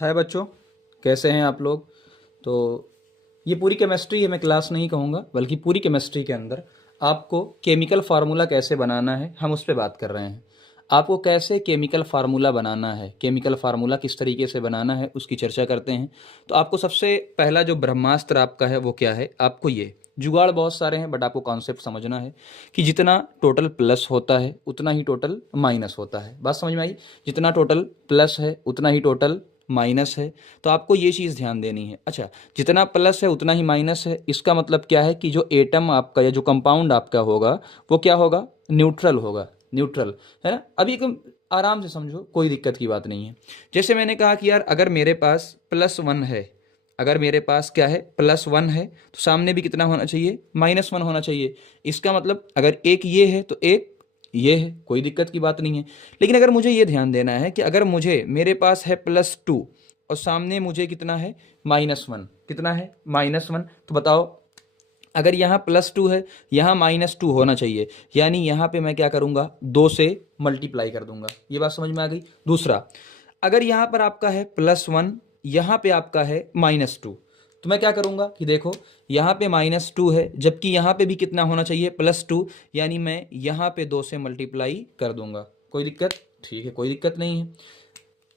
हाय बच्चों, कैसे हैं आप लोग। तो ये पूरी केमिस्ट्री है, मैं क्लास नहीं कहूँगा बल्कि पूरी केमिस्ट्री के अंदर आपको केमिकल फार्मूला कैसे बनाना है हम उस पर बात कर रहे हैं। आपको कैसे केमिकल फार्मूला बनाना है, केमिकल फार्मूला किस तरीके से बनाना है उसकी चर्चा करते हैं। तो आपको सबसे पहला जो ब्रह्मास्त्र आपका है वो क्या है, आपको ये जुगाड़ बहुत सारे हैं बट आपको कॉन्सेप्ट समझना है कि जितना टोटल प्लस होता है उतना ही टोटल माइनस होता है। बात समझ में आई? जितना टोटल प्लस है उतना ही टोटल माइनस है। तो आपको ये चीज़ ध्यान देनी है। अच्छा, जितना प्लस है उतना ही माइनस है, इसका मतलब क्या है कि जो एटम आपका या जो कंपाउंड आपका होगा वो क्या होगा, न्यूट्रल होगा। न्यूट्रल है ना। अभी एकदम आराम से समझो, कोई दिक्कत की बात नहीं है। जैसे मैंने कहा कि यार अगर मेरे पास +1 है, अगर मेरे पास क्या है +1 है, तो सामने भी कितना होना चाहिए, -1 होना चाहिए। इसका मतलब अगर एक ये है तो एक ये है, कोई दिक्कत की बात नहीं है। लेकिन अगर मुझे ये ध्यान देना है कि अगर मुझे मेरे पास है +2 और सामने मुझे कितना है -1, कितना है -1, तो बताओ अगर यहाँ +2 है यहाँ -2 होना चाहिए, यानी यहाँ पे मैं क्या करूँगा, 2 से मल्टीप्लाई कर दूंगा। ये बात समझ में आ गई। दूसरा, अगर यहाँ पर आपका है +1, यहाँ पे आपका है -2, तो मैं क्या करूँगा कि देखो यहाँ पे -2 है जबकि यहाँ पे भी कितना होना चाहिए, +2, यानी मैं यहाँ पे 2 से मल्टीप्लाई कर दूंगा। कोई दिक्कत? ठीक है, कोई दिक्कत नहीं है।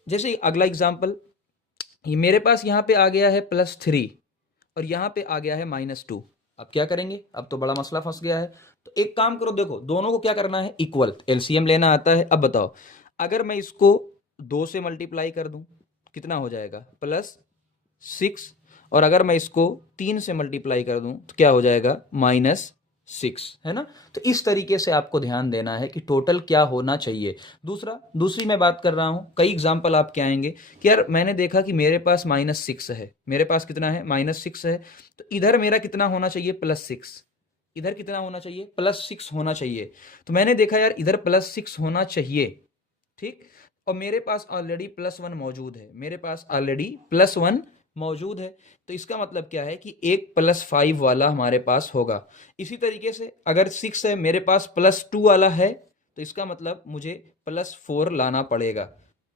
जैसे अगला एग्जाम्पल, ये मेरे पास यहाँ पे आ गया है +3 और यहाँ पे आ गया है -2। अब क्या करेंगे, अब तो बड़ा मसला फंस गया है। तो एक काम करो, देखो दोनों को क्या करना है, इक्वल, एलसीएम लेना आता है। अब बताओ अगर मैं इसको 2 से मल्टीप्लाई कर दूं कितना हो जाएगा, +6, और अगर मैं इसको 3 से मल्टीप्लाई कर दूं तो क्या हो जाएगा, -6, है ना। तो इस तरीके से आपको ध्यान देना है कि टोटल क्या होना चाहिए। दूसरी मैं बात कर रहा हूं, कई एग्जाम्पल आपके आएंगे कि यार मैंने देखा कि मेरे पास -6 है, मेरे पास कितना है, -6 है, तो इधर मेरा कितना होना चाहिए, +6, इधर कितना होना चाहिए, +6 होना चाहिए। तो मैंने देखा यार इधर +6 होना चाहिए, ठीक, और मेरे पास ऑलरेडी +1 मौजूद है, मेरे पास ऑलरेडी +1 मौजूद है। तो इसका मतलब क्या है कि एक +5 वाला हमारे पास होगा। इसी तरीके से अगर 6 है, मेरे पास +2 वाला है, तो इसका मतलब मुझे +4 लाना पड़ेगा।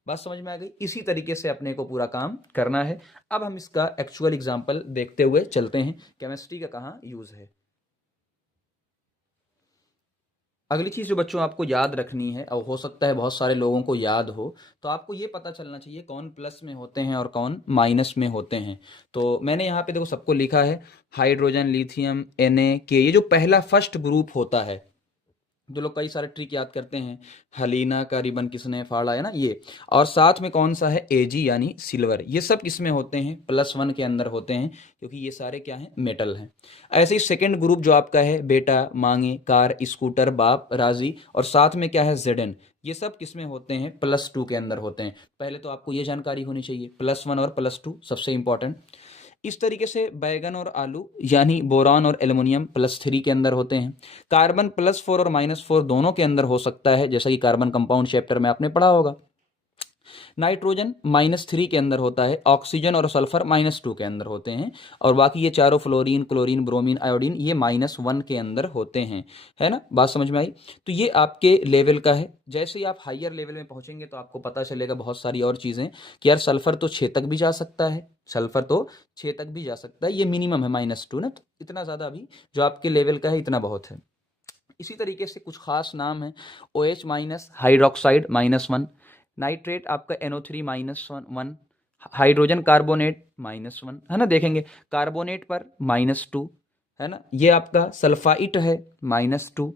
बात समझ में आ गई। इसी तरीके से अपने को पूरा काम करना है। अब हम इसका एक्चुअल एग्जाम्पल देखते हुए चलते हैं, केमिस्ट्री का कहाँ यूज है। अगली चीज़ जो बच्चों आपको याद रखनी है, और हो सकता है बहुत सारे लोगों को याद हो, तो आपको ये पता चलना चाहिए कौन प्लस में होते हैं और कौन माइनस में होते हैं। तो मैंने यहाँ पे देखो सबको लिखा है, हाइड्रोजन, लिथियम, Na, K, ये जो पहला फर्स्ट ग्रुप होता है, जो लोग कई सारे ट्रिक याद करते हैं, हलीना का रिबन किसने फाड़ा, है ना ये, और साथ में कौन सा है, Ag यानी सिल्वर, ये सब किसमें होते हैं, +1 के अंदर होते हैं, क्योंकि ये सारे क्या हैं, मेटल हैं। ऐसे ही सेकंड ग्रुप जो आपका है, बेटा, मांगे, कार, स्कूटर, बाप, राजी, और साथ में क्या है, Zn, ये सब किसमें होते हैं, +2 के अंदर होते हैं। पहले तो आपको ये जानकारी होनी चाहिए, +1 और +2 सबसे इंपॉर्टेंट। इस तरीके से बैगन और आलू यानी बोरॉन और एल्युमिनियम +3 के अंदर होते हैं। कार्बन +4 और -4 दोनों के अंदर हो सकता है, जैसा कि कार्बन कंपाउंड चैप्टर में आपने पढ़ा होगा। नाइट्रोजन -3 के अंदर होता है, ऑक्सीजन और सल्फर -2 के अंदर होते हैं, और बाकी ये चारों, फ्लोरीन, क्लोरीन, ब्रोमीन, आयोडीन, ये -1 के अंदर होते हैं, है ना। बात समझ में आई। तो ये आपके लेवल का है। जैसे ही आप हायर लेवल में पहुंचेंगे तो आपको पता चलेगा बहुत सारी और चीज़ें कि यार सल्फर तो 6 तक भी जा सकता है, सल्फर तो 6 तक भी जा सकता है, ये मिनिमम है -2 ना, तो इतना ज़्यादा अभी जो आपके लेवल का है इतना बहुत है। इसी तरीके से कुछ खास नाम है, OH-, हाइड्रोक्साइड -1, नाइट्रेट आपका NO3 -1, हाइड्रोजन कार्बोनेट -1, है ना, देखेंगे कार्बोनेट पर -2, है ना। ये आपका सल्फाइट है -2।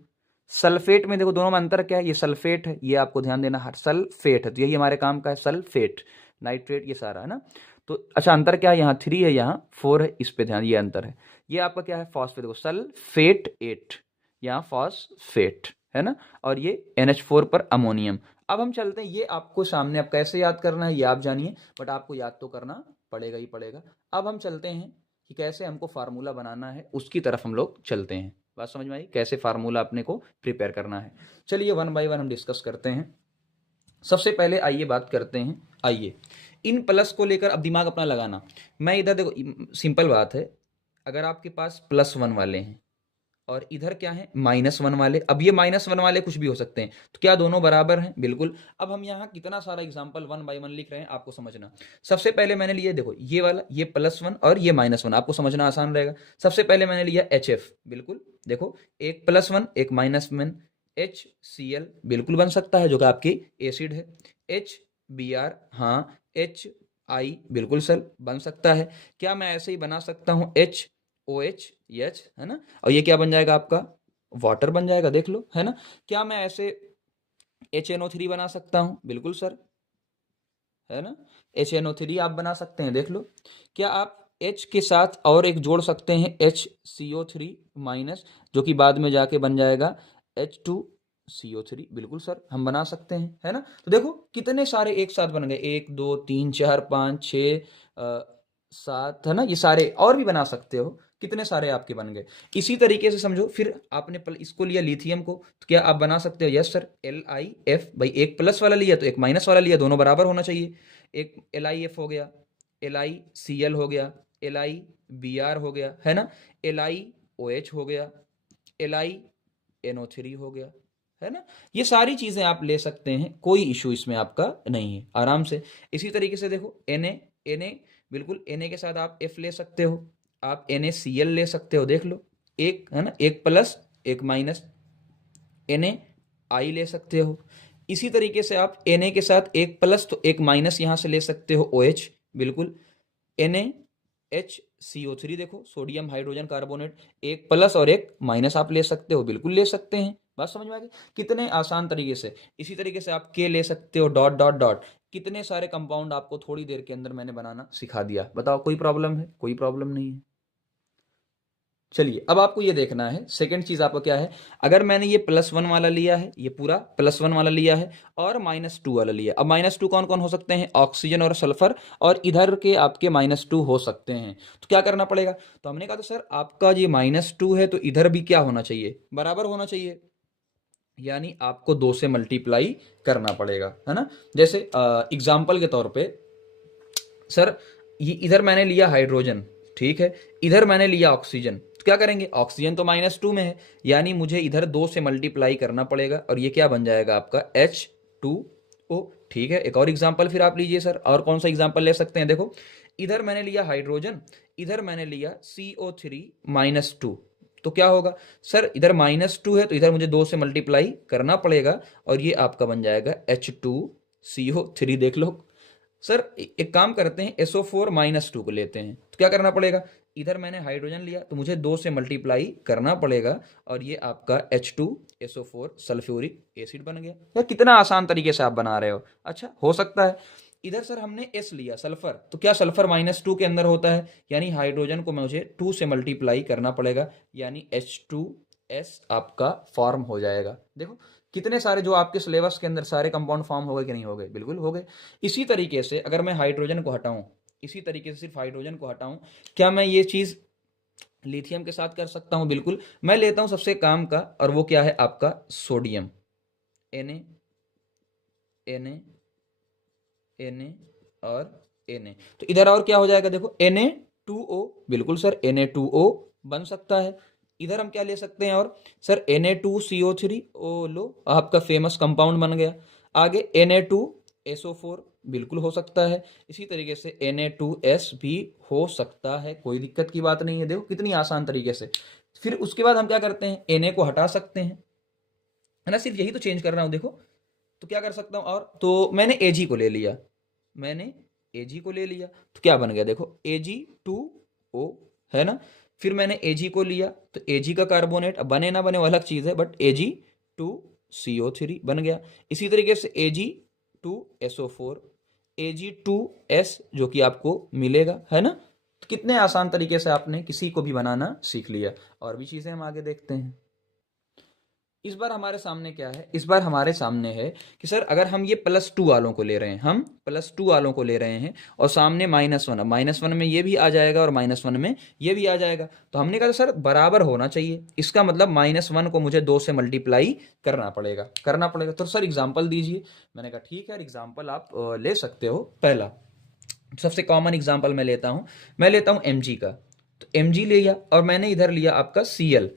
सल्फेट में देखो दोनों में अंतर क्या है, ये सल्फेट है, ये आपको ध्यान देना, हर सल्फेट है, तो यही हमारे काम का है, सल्फेट, नाइट्रेट, ये सारा है ना। तो अच्छा, अंतर क्या है, यहाँ 3 है, यहाँ 4 है, इस पे ध्यान, ये अंतर है। ये आपका क्या है, फॉस्फेट, देखो सल्फेट 8, यहाँ फॉस्फेट, है ना, और ये NH4 पर अमोनियम। अब हम चलते हैं, ये आपको सामने, अब कैसे याद करना है ये आप जानिए, बट आपको याद तो करना पड़ेगा ही पड़ेगा। अब हम चलते हैं कि कैसे हमको फार्मूला बनाना है, उसकी तरफ हम लोग चलते हैं। बात समझ में आई, कैसे फार्मूला अपने को प्रिपेयर करना है। चलिए 1 बाय 1 हम डिस्कस करते हैं। सबसे पहले आइए बात करते हैं, आइए इन प्लस को लेकर अब दिमाग अपना लगाना। मैं इधर देखो, सिंपल बात है, अगर आपके पास +1 वाले हैं, और इधर क्या है -1 वाले। अब ये -1 वाले कुछ भी हो सकते हैं, तो क्या दोनों बराबर हैं? बिल्कुल। अब हम यहाँ कितना सारा एग्जाम्पल 1 बाई 1 लिख रहे हैं, आपको समझना। सबसे पहले मैंने लिया, देखो ये वाला, ये +1 और ये -1, आपको समझना आसान रहेगा। सबसे पहले मैंने लिया HF, बिल्कुल देखो, एक +1 एक -1, HCl बिल्कुल बन सकता है जो कि आपकी एसिड है। HBr, हाँ, HI बिल्कुल सर बन सकता है। क्या मैं ऐसे ही बना सकता हूँ HOH, यच, है ना, और ये क्या बन जाएगा आपका वाटर बन जाएगा, देख लो, है ना। क्या मैं ऐसे HNO3 बना सकता हूँ? बिल्कुल सर, है ना, HNO3 आप बना सकते हैं, देख लो। क्या आप H के साथ और एक जोड़ सकते हैं HCO3 माइनस, जो कि बाद में जाके बन जाएगा H2CO3, बिल्कुल सर हम बना सकते हैं, है ना। तो देखो कितने सारे एक साथ बन गए, 1 2 3 4 5 6 7, है ना, ये सारे और भी बना सकते हो, कितने सारे आपके बन गए। इसी तरीके से समझो, फिर आपने इसको लिया लिथियम को, तो क्या आप बना सकते हो? यस सर, LiF, भाई एक प्लस वाला लिया तो एक माइनस वाला लिया, दोनों बराबर होना चाहिए। एक LiF हो गया, LiCl हो गया, LiBr हो गया, है ना, LiOH हो गया, LiNO3 हो गया, है ना। ये सारी चीजें आप ले सकते हैं, कोई इशू इसमें आपका नहीं है, आराम से। इसी तरीके से देखो Na बिल्कुल, Na के साथ आप F ले सकते हो, आप NaCl ले सकते हो, देख लो, एक है ना, एक प्लस एक माइनस, NaI ले सकते हो। इसी तरीके से आप Na के साथ एक प्लस तो एक माइनस यहां से ले सकते हो, OH, बिल्कुल। NaHCO3 देखो, सोडियम हाइड्रोजन कार्बोनेट, एक प्लस और एक माइनस आप ले सकते हो, बिल्कुल ले सकते हैं। बात समझ में आ गई? कितने आसान तरीके से। इसी तरीके से आप K ले सकते हो, डॉट डॉट डॉट। कितने सारे कंपाउंड आपको थोड़ी देर के अंदर मैंने बनाना सिखा दिया, बताओ कोई प्रॉब्लम है? कोई प्रॉब्लम नहीं है। चलिए, अब आपको ये देखना है, सेकंड चीज आपको क्या है, अगर मैंने ये +1 वाला लिया है, ये पूरा +1 वाला लिया है, और -2 वाला लिया। अब -2 कौन कौन हो सकते हैं? ऑक्सीजन और सल्फर, और इधर के आपके -2 हो सकते हैं। तो क्या करना पड़ेगा? तो हमने कहा था सर आपका ये -2 है, तो इधर भी क्या होना चाहिए? बराबर होना चाहिए, यानी आपको 2 से मल्टीप्लाई करना पड़ेगा, है ना। जैसे एग्जाम्पल के तौर पे, सर ये इधर मैंने लिया हाइड्रोजन, ठीक है, इधर मैंने लिया ऑक्सीजन, तो क्या करेंगे? ऑक्सीजन तो -2 में है, यानी मुझे इधर 2 से मल्टीप्लाई करना पड़ेगा, और ये क्या बन जाएगा आपका H2O, ठीक है। एक और एग्जांपल फिर आप लीजिए सर, और कौन सा एग्जांपल ले सकते हैं? देखो, इधर मैंने लिया हाइड्रोजन, इधर मैंने लिया CO3 -2, तो क्या होगा सर? इधर -2 है, तो इधर मुझे 2 से मल्टीप्लाई करना पड़ेगा, और ये आपका बन जाएगा H2CO3, देख लो। सर एक काम करते हैं, SO4 -2 को लेते हैं, तो क्या करना पड़ेगा? इधर मैंने हाइड्रोजन लिया, तो मुझे 2 से मल्टीप्लाई करना पड़ेगा, और ये आपका H2SO4 सल्फ्यूरिक एसिड बन गया। यार कितना आसान तरीके से आप बना रहे हो। अच्छा, हो सकता है। इधर सर हमने S लिया, सल्फर, तो क्या सल्फर -2 के अंदर होता है, यानी हाइड्रोजन को मुझे 2 से मल्टीप्लाई करना पड़ेगा, यानी H2S आपका फॉर्म हो जाएगा। देखो कितने सारे जो आपके सिलेबस के अंदर सारे कंपाउंड फॉर्म हो गए कि नहीं हो गए? बिल्कुल हो गए। इसी तरीके से अगर मैं हाइड्रोजन को हटाऊं, इसी तरीके से सिर्फ हाइड्रोजन को हटाऊं, क्या मैं ये चीज लिथियम के साथ कर सकता हूं? बिल्कुल। मैं लेता हूं सबसे काम का, और वो क्या है आपका सोडियम, Na Na Na और Na, तो इधर और क्या हो जाएगा? देखो Na2O, बिल्कुल सर Na2O बन सकता है। इधर हम क्या ले सकते हैं? और सर Na2CO3, ओ लो आपका फेमस कंपाउंड बन गया। आगे Na2SO4 बिल्कुल हो सकता है। इसी तरीके से Na2S भी हो सकता है, कोई दिक्कत की बात नहीं है। देखो कितनी आसान तरीके से। फिर उसके बाद हम क्या करते हैं? Na को हटा सकते हैं, है ना, सिर्फ यही तो चेंज कर रहा हूं। देखो तो क्या कर सकता हूं? और तो मैंने Ag को ले लिया, मैंने Ag को ले लिया, तो क्या बन गया? देखो Ag2O, है ना। फिर मैंने Ag को लिया, तो Ag का कार्बोनेट, अब बने ना बने वो अलग चीज है, बट Ag2CO3 बन गया। इसी तरीके से Ag2SO4, Ag2S जो कि आपको मिलेगा, है ना। तो कितने आसान तरीके से आपने किसी को भी बनाना सीख लिया। और भी चीजें हम आगे देखते हैं। इस बार हमारे सामने क्या है? इस बार हमारे सामने है कि सर अगर हम ये +2 वालों को ले रहे हैं, हम +2 वालों को ले रहे हैं, और सामने -1, अब -1 में ये भी आ जाएगा और -1 में ये भी आ जाएगा, तो हमने कहा सर बराबर होना चाहिए। इसका मतलब -1 को मुझे 2 से मल्टीप्लाई करना पड़ेगा। तो सर एग्जाम्पल दीजिए। मैंने कहा ठीक है, एग्जाम्पल आप ले सकते हो। पहला सबसे कॉमन एग्जाम्पल मैं लेता हूं Mg का, तो Mg लिया, और मैंने इधर लिया आपका Cl,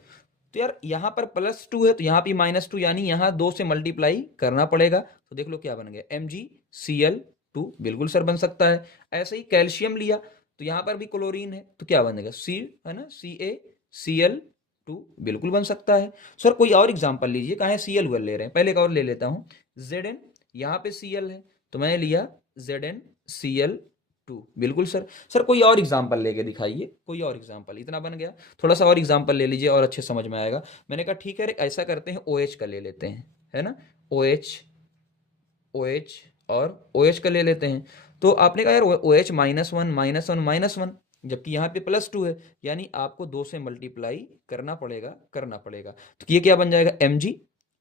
तो यार यहाँ पर +2 है तो यहाँ भी -2, यानी यहाँ 2 से मल्टीप्लाई करना पड़ेगा। तो देख लो क्या बन गया, MgCl2, बिल्कुल सर बन सकता है। ऐसे ही कैल्शियम लिया तो यहाँ पर भी क्लोरीन है तो क्या बनेगा, C है ना, CaCl2, बिल्कुल बन सकता है। सर कोई और एग्जांपल लीजिए, कहाँ है Cl ले रहे हैं, पहले एक और ले लेता हूँ। Zn, यहाँ पे Cl है तो मैंने लिया ZnCl2, बिल्कुल सर। सर कोई और एग्जांपल लेके दिखाइए, कोई और एग्जांपल, इतना बन गया, थोड़ा सा और एग्जांपल ले लीजिए और अच्छे समझ में आएगा। मैंने कहा ठीक है, ऐसा करते हैं OH का ले लेते हैं, है ना, OH, OH और OH का ले लेते हैं। तो आपने कहा यार OH -1 -1 -1, जबकि यहाँ पे +2 है, यानी आपको 2 से मल्टीप्लाई करना पड़ेगा। तो ये क्या बन जाएगा, Mg।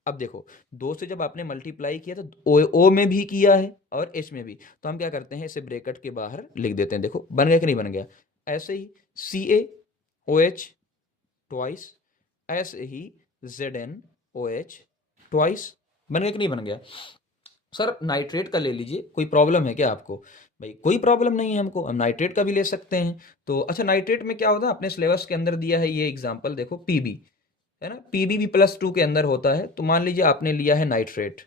अब देखो 2 से जब आपने मल्टीप्लाई किया तो O में भी किया है और H में भी, तो हम क्या करते हैं, इसे ब्रैकेट के बाहर लिख देते हैं। देखो बन गया कि नहीं बन गया। ऐसे ही CaOH ट्वाइस, ऐसे ही ZnOH ट्वाइस, बन गया कि नहीं बन गया। सर नाइट्रेट का ले लीजिए, कोई प्रॉब्लम है क्या आपको, भाई कोई प्रॉब्लम नहीं है हमको, हम नाइट्रेट का भी ले सकते हैं। तो अच्छा, नाइट्रेट में क्या होता है, अपने सिलेबस के अंदर दिया है ये एग्जांपल, देखो Pb, है ना, Pb भी +2 के अंदर होता है। तो मान लीजिए आपने लिया है नाइट्रेट,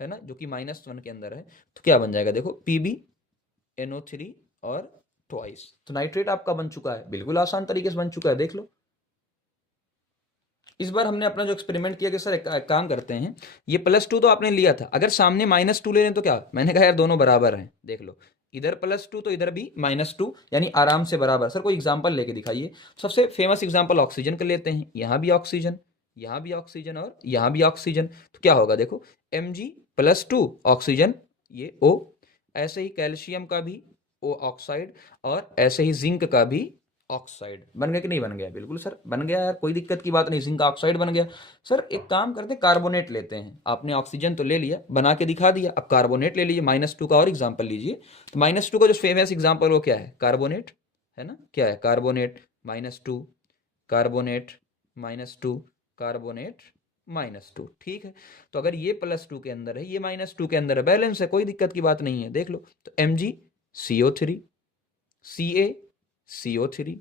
है ना, जो कि -1 के अंदर है, तो क्या बन जाएगा, देखो PbNO3 और ट्वाइस, तो नाइट्रेट आपका बन चुका है, बिल्कुल आसान तरीके से बन चुका है, देख लो। इस बार हमने अपना जो एक्सपेरिमेंट किया कि सर एक काम करते हैं, ये +2 तो आपने लिया था, अगर सामने -2 ले लें तो क्या, मैंने कहा यार दोनों बराबर हैं, देख लो, इधर +2 तो इधर भी -2, यानी आराम से बराबर। सर कोई एग्जांपल लेके दिखाइए। सबसे फेमस एग्जांपल ऑक्सीजन का लेते हैं, यहाँ भी ऑक्सीजन, यहाँ भी ऑक्सीजन और यहाँ भी ऑक्सीजन, तो क्या होगा, देखो Mg+2 ऑक्सीजन, ये O। ऐसे ही कैल्शियम का भी O ऑक्साइड, और ऐसे ही जिंक का भी ऑक्साइड। बन गया कि नहीं बन गया, बिल्कुल सर बन गया यार, कोई दिक्कत की बात नहीं, जिंक का ऑक्साइड बन गया। सर एक काम करते हैं, कार्बोनेट लेते हैं, आपने ऑक्सीजन तो ले लिया, बना के दिखा दिया, अब कार्बोनेट ले लीजिए, -2 का और एग्जाम्पल लीजिए। तो -2 का जो फेमस एग्जाम्पल वो क्या है, कार्बोनेट, है ना, क्या है, कार्बोनेट -2, कार्बोनेट -2, कार्बोनेट -2, ठीक है। तो अगर ये +2 के अंदर है, ये -2 के अंदर है, बैलेंस है, कोई दिक्कत की बात नहीं है, देख लो। तो MgCO3, CaCO3,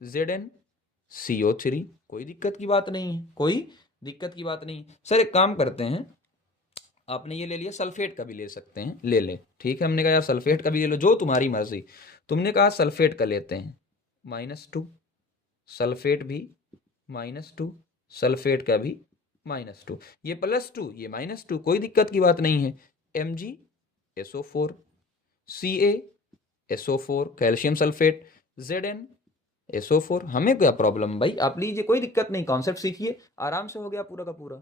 ZnCO3, कोई दिक्कत की बात नहीं है, कोई दिक्कत की बात नहीं। सर एक काम करते हैं, आपने ये ले लिया, सल्फेट का भी ले सकते हैं, ले ले, ठीक है, हमने कहा यार सल्फेट का भी ले लो, जो तुम्हारी मर्जी, तुमने कहा सल्फेट का लेते हैं, -2, सल्फेट भी -2, सल्फेट का भी -2, ये +2, ये -2, कोई दिक्कत की बात नहीं है। MgSO4, CaSO4, calcium sulphate, ZnSO4, हमें क्या प्रॉब्लम भाई, आप लीजिए, कोई दिक्कत नहीं, कॉन्सेप्ट सीखिए, आराम से हो गया पूरा का पूरा।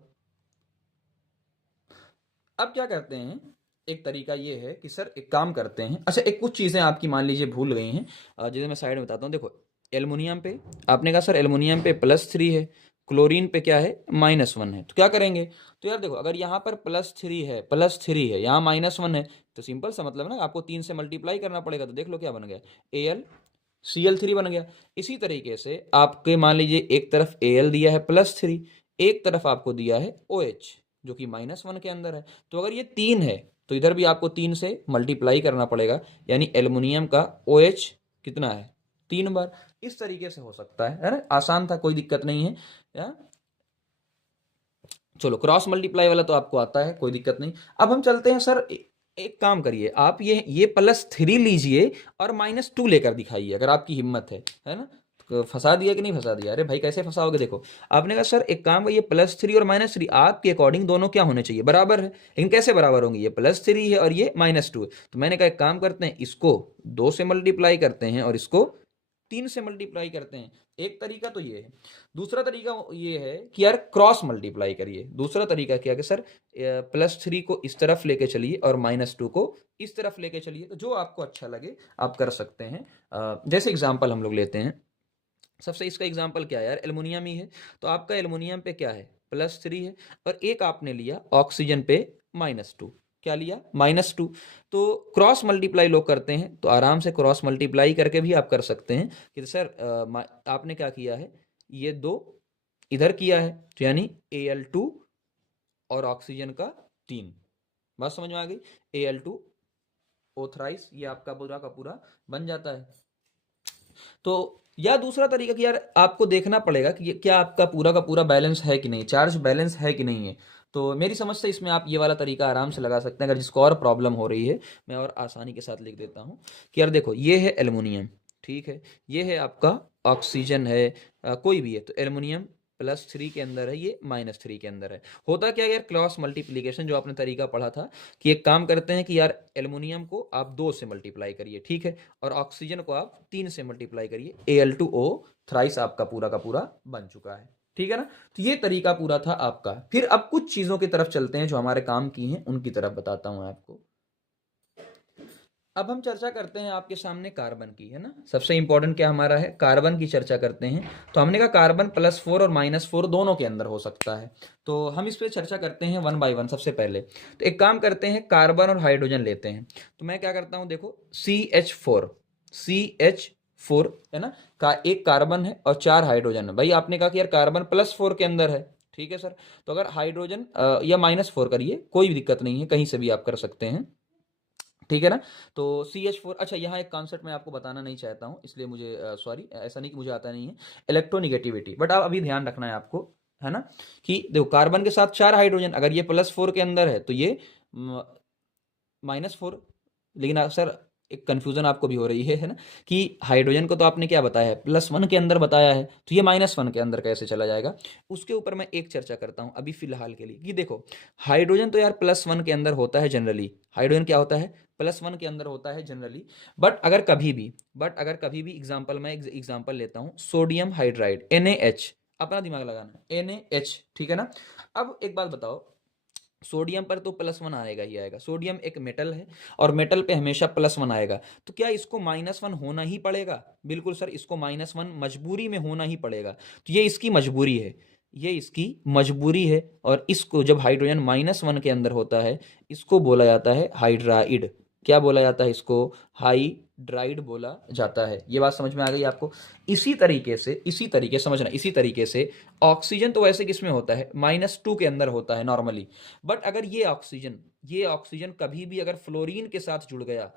अब क्या करते हैं, एक तरीका ये है कि सर एक काम करते हैं, अच्छा एक कुछ चीज़ें आपकी मान लीजिए भूल गई हैं, जिसे मैं साइड में बताता हूँ। देखो एल्युमिनियम पे आपने कहा सर एल्युमिनियम पे +3 है, क्लोरीन पे क्या है, -1 है, तो क्या करेंगे। तो यार देखो, अगर यहाँ पर +3 है यहाँ -1 है, तो सिंपल सा मतलब ना, आपको 3 से मल्टीप्लाई करना पड़ेगा। तो देख लो क्या बन गया, AlCl3 बन गया। इसी तरीके से आपके मान लीजिए एक तरफ Al दिया है +3, एक तरफ आपको दिया है OH जो कि -1 के अंदर है। तो अगर ये 3 है तो इधर भी आपको 3 से मल्टीप्लाई करना पड़ेगा, यानी एल्युमिनियम का OH कितना है, 3 बार। इस तरीके से हो सकता है ना, आसान था, कोई दिक्कत नहीं है या? चलो क्रॉस मल्टीप्लाई वाला तो आपको आता है, कोई दिक्कत नहीं। अब हम चलते हैं सर, एक काम करिए आप, ये +3 लीजिए और -2 लेकर दिखाइए, अगर आपकी हिम्मत है ना। तो फंसा दिया कि नहीं फंसा दिया, अरे भाई कैसे फंसाओगे, देखो आपने कहा सर एक काम करिए, +3 और -3 आपके अकॉर्डिंग दोनों क्या होने चाहिए, बराबर है, लेकिन कैसे बराबर होंगे, ये +3 है और ये -2 है। तो मैंने कहा एक काम करते हैं, इसको 2 से मल्टीप्लाई करते हैं और इसको 3 से मल्टीप्लाई करते हैं। एक तरीका तो ये है, दूसरा तरीका ये है कि यार क्रॉस मल्टीप्लाई करिए। दूसरा तरीका क्या कि सर +3 को इस तरफ लेके चलिए और -2 को इस तरफ लेके चलिए, तो जो आपको अच्छा लगे आप कर सकते हैं। जैसे एग्जांपल हम लोग लेते हैं, सबसे इसका एग्जांपल क्या है यार, एल्युमिनियम ही है, तो आपका एल्युमिनियम पे क्या है, +3 है, और एक आपने लिया ऑक्सीजन पे -2, क्या लिया, -2। तो क्रॉस मल्टीप्लाई लोग करते हैं, तो आराम से क्रॉस मल्टीप्लाई करके भी आप कर सकते हैं कि सर आपने क्या किया है, ये 2 इधर किया है, तो यानी Al2 और ऑक्सीजन का 3, बात समझ में आ गई, Al2 O3, ये आपका पूरा का पूरा बन जाता है। तो या दूसरा तरीका कि यार आपको देखना पड़ेगा कि क्या आपका पूरा का पूरा बैलेंस है कि नहीं, चार्ज बैलेंस है कि नहीं है। तो मेरी समझ से इसमें आप ये वाला तरीका आराम से लगा सकते हैं। अगर जिसको और प्रॉब्लम हो रही है, मैं और आसानी के साथ लिख देता हूँ कि यार देखो ये है एल्युमिनियम, ठीक है, ये है आपका ऑक्सीजन है, कोई भी है, तो एल्युमिनियम +3 के अंदर है, ये -3 के अंदर है। होता क्या है यार, क्रॉस मल्टीप्लीकेशन जो आपने तरीका पढ़ा था कि एक काम करते हैं कि यार एल्युमिनियम को आप 2 से मल्टीप्लाई करिए, ठीक है, और ऑक्सीजन को आप 3 से मल्टीप्लाई करिए, Al2O थ्राइस आपका पूरा का पूरा बन चुका है, ठीक है ना। तो ये तरीका पूरा था आपका। फिर अब कुछ चीजों की तरफ चलते हैं जो हमारे काम की हैं, उनकी तरफ बताता हूं आपको। अब हम चर्चा करते हैं आपके सामने कार्बन की, है ना। सबसे इंपॉर्टेंट क्या हमारा है, कार्बन की चर्चा करते हैं। तो हमने कहा कार्बन +4 और -4 दोनों के अंदर हो सकता है। तो हम इस पर चर्चा करते हैं 1 बाय 1। सबसे पहले तो एक काम करते हैं, कार्बन और हाइड्रोजन लेते हैं। तो मैं क्या करता हूं, देखो CH4 है ना, का एक कार्बन है और 4 हाइड्रोजन है। भाई आपने कहा कि यार कार्बन +4 के अंदर है, ठीक है सर। तो अगर हाइड्रोजन या -4 करिए, कोई भी दिक्कत नहीं है, कहीं से भी आप कर सकते हैं, ठीक है ना। तो CH4, अच्छा यहाँ एक कॉन्सेप्ट मैं आपको बताना नहीं चाहता हूँ, इसलिए मुझे सॉरी, ऐसा नहीं कि मुझे आता नहीं है, इलेक्ट्रोनिगेटिविटी, बट आप अभी ध्यान रखना है आपको, है ना, कि देखो कार्बन के साथ 4 हाइड्रोजन, अगर ये +4 के अंदर है तो ये -4। लेकिन सर एक कंफ्यूजन आपको भी हो रही है ना, कि हाइड्रोजन को तो आपने क्या बताया है, +1 के अंदर बताया है, तो ये -1 के अंदर कैसे चला जाएगा। उसके ऊपर मैं एक चर्चा करता हूं अभी फिलहाल के लिए, कि देखो हाइड्रोजन तो यार +1 के अंदर होता है जनरली, हाइड्रोजन क्या होता है, +1 के अंदर होता है जनरली। बट अगर कभी भी एग्जाम्पल, मैं एग्जाम्पल लेता हूं, सोडियम हाइड्राइड NaH, अपना दिमाग लगाना, NaH, ठीक है ना। अब एक बात बताओ, सोडियम पर तो +1 आएगा ही आएगा, सोडियम एक मेटल है और मेटल पे हमेशा +1 आएगा, तो क्या इसको -1 होना ही पड़ेगा। बिल्कुल सर, इसको -1 मजबूरी में होना ही पड़ेगा। तो ये इसकी मजबूरी है, ये इसकी मजबूरी है। और इसको जब हाइड्रोजन -1 के अंदर होता है, इसको बोला जाता है हाइड्राइड। क्या बोला जाता है इसको, हाइड्राइड बोला जाता है। ये बात समझ में आ गई आपको। इसी तरीके समझना, इसी तरीके से ऑक्सीजन तो वैसे किस में होता है, -2 के अंदर होता है नॉर्मली। बट अगर ये ऑक्सीजन कभी भी अगर फ्लोरीन के साथ जुड़ गया,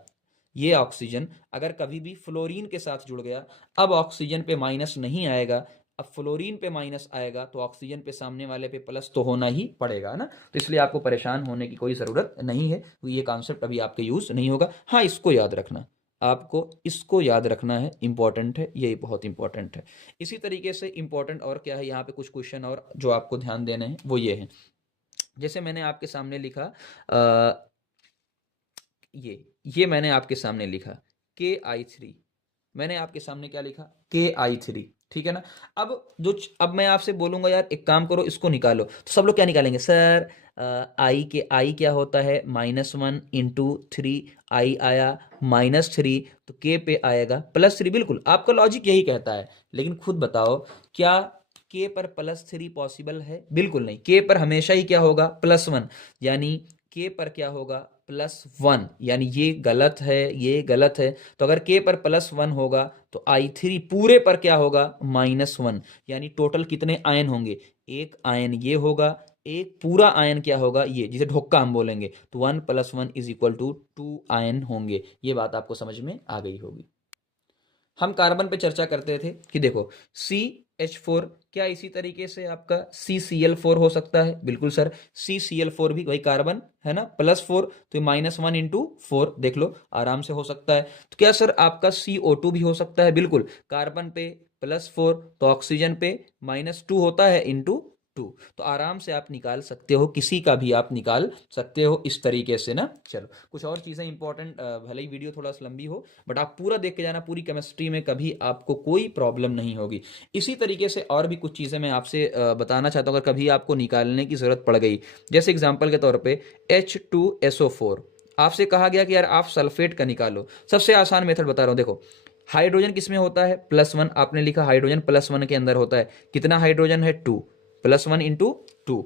ये ऑक्सीजन अगर कभी भी फ्लोरीन के साथ जुड़ गया, अब ऑक्सीजन पे माइनस नहीं आएगा, अब फ्लोरीन पे माइनस आएगा, तो ऑक्सीजन पे सामने वाले पे प्लस तो होना ही पड़ेगा ना। तो इसलिए आपको परेशान होने की कोई ज़रूरत नहीं है, ये कॉन्सेप्ट अभी आपके यूज़ नहीं होगा। हाँ, इसको याद रखना, आपको इसको याद रखना है, इंपॉर्टेंट है, ये बहुत इंपॉर्टेंट है। इसी तरीके से इंपॉर्टेंट और क्या है, यहाँ पे कुछ क्वेश्चन और जो आपको ध्यान देने हैं वो ये है। जैसे मैंने आपके सामने लिखा, अ, ये मैंने आपके सामने लिखा KI3, मैंने आपके सामने क्या लिखा, KI3, ठीक है ना। अब मैं आपसे बोलूंगा यार एक काम करो, इसको निकालो, तो सब लोग क्या निकालेंगे, सर आई क्या होता है, -1 × 3, आई आया -3, तो के पे आएगा +3। बिल्कुल आपका लॉजिक यही कहता है, लेकिन खुद बताओ क्या के पर +3 पॉसिबल है, बिल्कुल नहीं। के पर हमेशा ही क्या होगा, +1, यानी के पर क्या होगा, +1, यानी ये गलत है, ये गलत है। तो अगर के पर +1 होगा तो I3 पूरे पर क्या होगा, -1, यानी टोटल कितने आयन होंगे, एक आयन ये होगा, एक पूरा आयन क्या होगा, ये जिसे ढोक्का हम बोलेंगे, तो 1 + 1 = 2 आयन होंगे। ये बात आपको समझ में आ गई होगी। हम कार्बन पे चर्चा करते थे कि देखो CH4, क्या इसी तरीके से आपका CCl4 हो सकता है, बिल्कुल सर, CCl4 भी वही कार्बन है ना, +4, तो -1 × 4 देख लो, आराम से हो सकता है। तो क्या सर आपका CO2 भी हो सकता है, बिल्कुल, कार्बन पे +4 तो ऑक्सीजन पे -2 होता है, ×2, तो आराम से आप निकाल सकते हो, किसी का भी आप निकाल सकते हो इस तरीके से ना। चलो कुछ और चीज़ें इंपॉर्टेंट, भले ही वीडियो थोड़ा सा लंबी हो, बट आप पूरा देख के जाना, पूरी केमिस्ट्री में कभी आपको कोई प्रॉब्लम नहीं होगी। इसी तरीके से और भी कुछ चीज़ें मैं आपसे बताना चाहता हूँ, अगर कभी आपको निकालने की ज़रूरत पड़ गई। जैसे एग्जाम्पल के तौर पे H2SO4, आपसे कहा गया कि यार आप सल्फेट का निकालो। सबसे आसान मेथड बता रहा हूँ, देखो हाइड्रोजन किस में होता है, +1, आपने लिखा हाइड्रोजन +1 के अंदर होता है, कितना हाइड्रोजन है, 2, +1 × 2,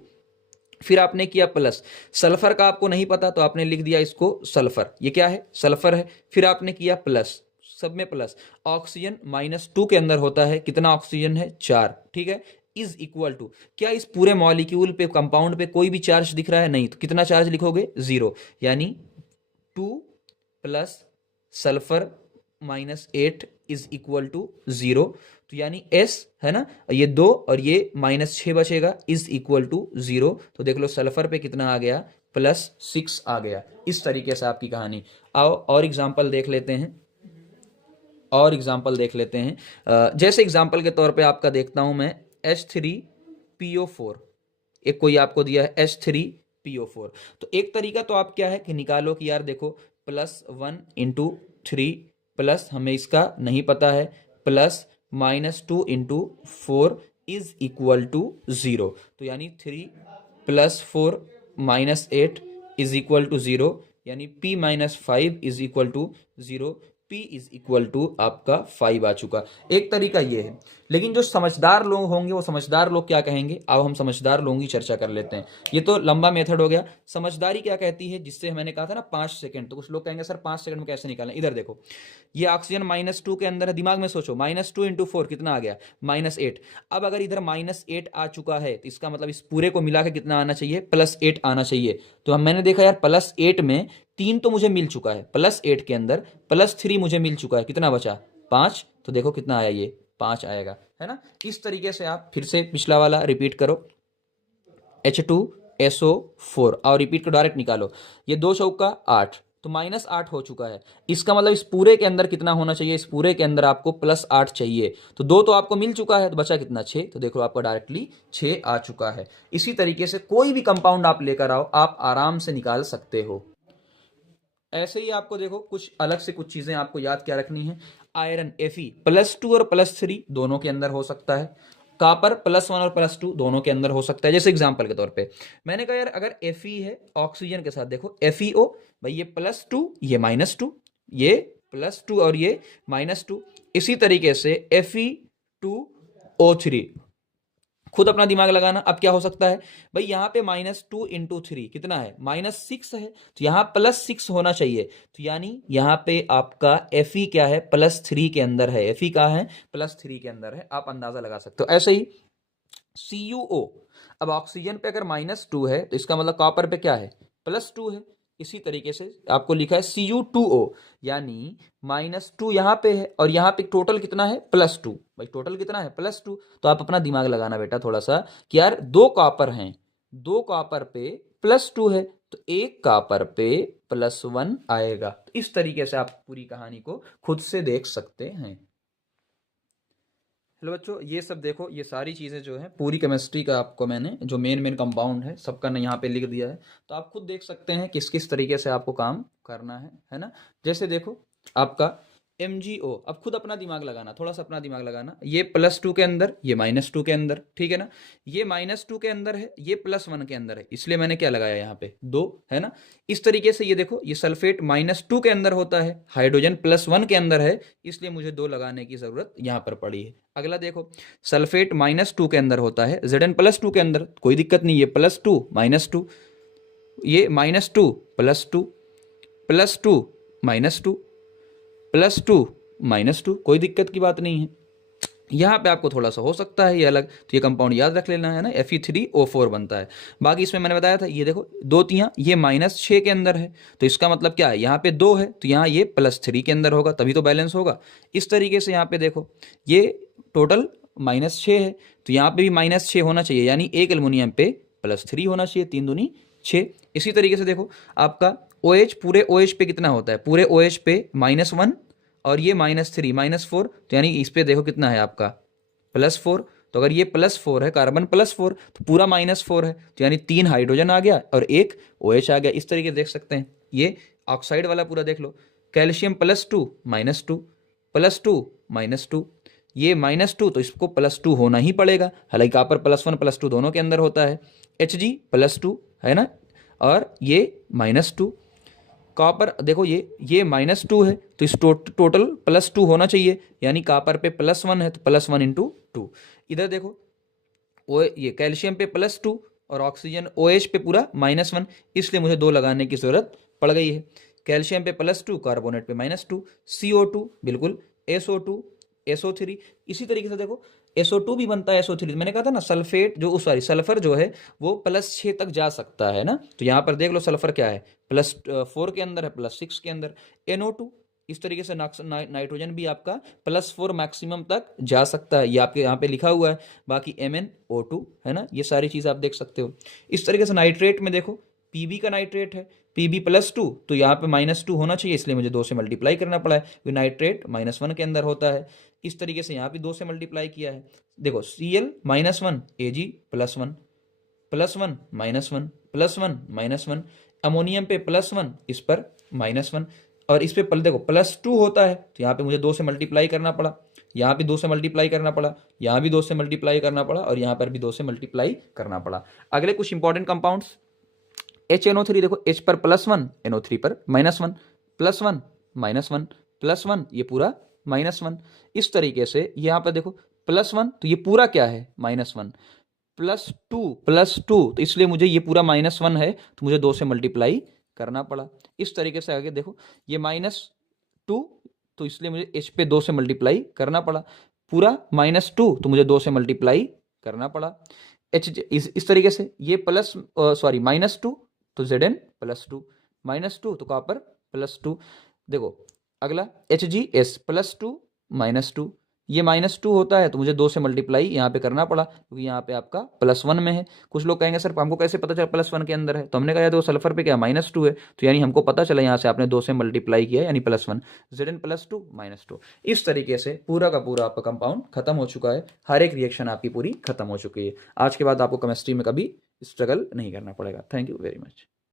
फिर आपने किया प्लस, सल्फर का आपको नहीं पता तो आपने लिख दिया इसको सल्फर, ये क्या है, सल्फर है, फिर आपने किया प्लस, सब में प्लस। ऑक्सीजन -2 के अंदर होता है, कितना ऑक्सीजन है, 4, ठीक है, इज इक्वल टू, क्या इस पूरे मॉलिक्यूल पे, कंपाउंड पे कोई भी चार्ज दिख रहा है, नहीं, तो कितना चार्ज लिखोगे, 0, यानी 2 + sulphur minus 8 is equal to 0। तो यानी S है ना, ये 2 और ये -6 बचेगा, इज इक्वल टू 0। तो देख लो सल्फर पे कितना आ गया, +6 आ गया। इस तरीके से आपकी कहानी। आओ और एग्जाम्पल देख लेते हैं, और एग्जाम्पल देख लेते हैं। जैसे एग्जाम्पल के तौर पे आपका देखता हूं मैं H3PO4, एक कोई आपको दिया है H3PO4। तो एक तरीका तो आप क्या है कि निकालो कि यार देखो +1 × 3 प्लस हमें इसका नहीं पता है +-2 × 4 इज इक्वल टू 0। तो यानी 3 + 4 -8 इज इक्वल टू 0, यानी P - 5 is equal to 0। P is equal to आपका 5 आ चुका। एक तरीका ये है, लेकिन जो समझदार लोग होंगे वो समझदार लोग क्या कहेंगे, अब हम समझदार लोगों की चर्चा कर लेते हैं। ये तो लंबा मेथड हो गया। समझदारी क्या कहती है, जिससे मैंने कहा था ना 5 सेकंड, तो कुछ लोग कहेंगे सर 5 सेकंड में कैसे निकालें। इधर देखो, ये ऑक्सीजन -2 के अंदर है, दिमाग में सोचो, -2 × 4 कितना आ गया, -8। अब अगर इधर -8 आ चुका है तो इसका मतलब इस पूरे को मिला के कितना आना चाहिए, +8 आना चाहिए। तो हम मैंने देखा यार +8 में 3 तो मुझे मिल चुका है, +8 के अंदर +3 मुझे मिल चुका है, कितना बचा 5। तो देखो कितना आया, ये 5 आएगा, है ना। इस तरीके से आप फिर से पिछला वाला रिपीट करो, H2SO4 और रिपीट को डायरेक्ट निकालो। ये 2 चौका 8, तो -8 हो चुका है। इसका मतलब इस पूरे के अंदर कितना होना चाहिए, इस पूरे के अंदर आपको +8 चाहिए। तो 2 तो आपको मिल चुका है, तो बचा कितना 6। तो देखो आपका डायरेक्टली 6 आ चुका है। इसी तरीके से कोई भी कंपाउंड आप लेकर आओ, आप आराम से निकाल सकते हो। ऐसे ही आपको देखो कुछ अलग से कुछ चीजें आपको याद क्या रखनी है। आयरन Fe +2 और +3 दोनों के अंदर हो सकता है। कॉपर +1 और +2 दोनों के अंदर हो सकता है। जैसे एग्जांपल के तौर पे मैंने कहा यार अगर Fe है ऑक्सीजन के साथ, देखो FeO, भाई ये +2 ये -2, ये +2 और ये -2। इसी तरीके से Fe2O3, खुद अपना दिमाग लगाना। अब क्या हो सकता है भाई, यहाँ पे -2 × 3 कितना है, -6 है, तो यहाँ +6 होना चाहिए। तो यानी यहाँ पे आपका Fe क्या है, +3 के अंदर है। Fe कहाँ है, +3 के अंदर है। आप अंदाजा लगा सकते हो। ऐसे ही CuO, अब ऑक्सीजन पे अगर -2 है तो इसका मतलब कॉपर पे क्या है, +2 है। इसी तरीके से आपको लिखा है Cu2O, यानी -2 यहाँ पे है और यहाँ पे टोटल कितना है, +2। भाई टोटल कितना है, +2। तो आप अपना दिमाग लगाना बेटा थोड़ा सा कि यार 2 कॉपर हैं, 2 कॉपर पे +2 है, तो एक कॉपर पे +1 आएगा। इस तरीके से आप पूरी कहानी को खुद से देख सकते हैं। हेलो बच्चों, ये सब देखो, ये सारी चीज़ें जो है पूरी केमिस्ट्री का आपको मैंने जो मेन कंपाउंड है सबका ना यहाँ पे लिख दिया है। तो आप खुद देख सकते हैं किस किस तरीके से आपको काम करना है ना। जैसे देखो आपका MgO, अब खुद अपना दिमाग लगाना, थोड़ा सा अपना दिमाग लगाना। ये +2 के अंदर, ये -2 के अंदर, ठीक है ना। ये -2 के अंदर है, ये +1 के अंदर है, इसलिए मैंने क्या लगाया यहाँ पे 2, है ना। इस तरीके से ये देखो, ये सल्फेट -2 के अंदर होता है, हाइड्रोजन +1 के अंदर है, इसलिए मुझे 2 लगाने की जरूरत यहाँ पर पड़ी है। अगला देखो, सल्फेट -2 के अंदर होता है, Zn +2 के अंदर, कोई दिक्कत नहीं, ये +2 -2, ये -2 +2 +2 -2 +2 -2, कोई दिक्कत की बात नहीं है। यहाँ पे आपको थोड़ा सा हो सकता है ये अलग, तो ये कंपाउंड याद रख लेना है ना, Fe3O4 बनता है। बाकी इसमें मैंने बताया था, ये देखो 2 तियाँ, ये -6 के अंदर है, तो इसका मतलब क्या है, यहाँ पे 2 है तो यहाँ ये +3 के अंदर होगा, तभी तो बैलेंस होगा। इस तरीके से यहाँ पे देखो, ये टोटल -6 है, तो यहाँ पे भी -6 होना चाहिए, यानी एक एल्युमिनियम पे +3 होना चाहिए, 3 दूनी 6। इसी तरीके से देखो आपका OH, पूरे OH पे कितना होता है, पूरे OH पे -1 और ये -3 -4, तो यानी इस पे देखो कितना है आपका +4। तो अगर ये +4 है, कार्बन +4, तो पूरा -4 है, तो यानी 3 हाइड्रोजन आ गया और 1 OH आ गया। इस तरीके से देख सकते हैं। ये ऑक्साइड वाला पूरा देख लो, कैल्शियम +2 -2 +2 -2, ये -2, तो इसको +2 होना ही पड़ेगा, हालांकि कॉपर +1 +2 दोनों के अंदर होता है। Hg +2 है ना, और ये -2, कॉपर देखो ये -2 है, तो इस टोटल +2 होना चाहिए, यानी कॉपर पे +1 है, तो +1 × 2। इधर देखो ये कैल्शियम पे +2 और ऑक्सीजन OH पे पूरा -1, इसलिए मुझे 2 लगाने की जरूरत पड़ गई है। कैल्शियम पे +2, कार्बोनेट पे -2, CO2 बिल्कुल, SO2 SO3। इसी तरीके से देखो SO2 भी बनता है SO3, मैंने कहा था ना सल्फेट जो सल्फर जो है वो +6 तक जा सकता है ना। तो यहाँ पर देख लो सल्फर क्या है, +4 के अंदर है, +6 के अंदर। NO2 इस तरीके से नाइट्रोजन भी आपका +4 मैक्सिमम तक जा सकता है, ये आपके यहाँ पे लिखा हुआ है। बाकी MnO2 है ना, ये सारी चीज़ आप देख सकते हो। इस तरीके से नाइट्रेट में देखो, Pb का नाइट्रेट है, Pb+2, तो यहाँ पे -2 होना चाहिए, इसलिए मुझे 2 से मल्टीप्लाई करना पड़ा है, क्योंकि नाइट्रेट -1 के अंदर होता है। इस तरीके से यहाँ भी 2 से मल्टीप्लाई किया है। देखो Cl -1 Ag +1 +1 -1 +1 -1, अमोनियम पे +1, इस पर -1, और इस पे देखो +2 होता है, तो यहाँ पे मुझे 2 से मल्टीप्लाई करना पड़ा, यहाँ भी 2 से मल्टीप्लाई करना पड़ा, यहाँ भी 2 से मल्टीप्लाई करना पड़ा, और यहाँ पर भी 2 से मल्टीप्लाई करना पड़ा। अगले कुछ इंपॉर्टेंट कंपाउंड्स, HNO3 देखो, H पर +1, NO3 पर -1, +1 -1 +1, ये पूरा -1। इस तरीके से यहाँ पर देखो +1, तो ये पूरा क्या है, -1, +2 तो इसलिए मुझे ये पूरा -1 है, तो मुझे 2 से मल्टीप्लाई करना पड़ा। इस तरीके से आगे देखो, ये -2, तो इसलिए मुझे H पे 2 से मल्टीप्लाई करना पड़ा, पूरा -2, तो मुझे 2 से मल्टीप्लाई करना पड़ा। इस तरीके से ये -2, तो Zn +2, -2 तो कॉपर +2। देखो अगला HgS +2 -2, ये -2 होता है, तो मुझे 2 से मल्टीप्लाई यहाँ पे करना पड़ा, क्योंकि यहाँ पे आपका +1 में है। कुछ लोग कहेंगे सर हमको कैसे पता चला +1 के अंदर है, तो हमने कहा तो सल्फर पे क्या -2 है, तो यानी हमको पता चला यहाँ से आपने 2 से मल्टीप्लाई किया, यानी +1, Zn +2 -2। इस तरीके से पूरा का पूरा आपका कंपाउंड खत्म हो चुका है, हर एक रिएक्शन आपकी पूरी खत्म हो चुकी है। आज के बाद आपको केमिस्ट्री में कभी स्ट्रगल नहीं करना पड़ेगा। Thank you very much.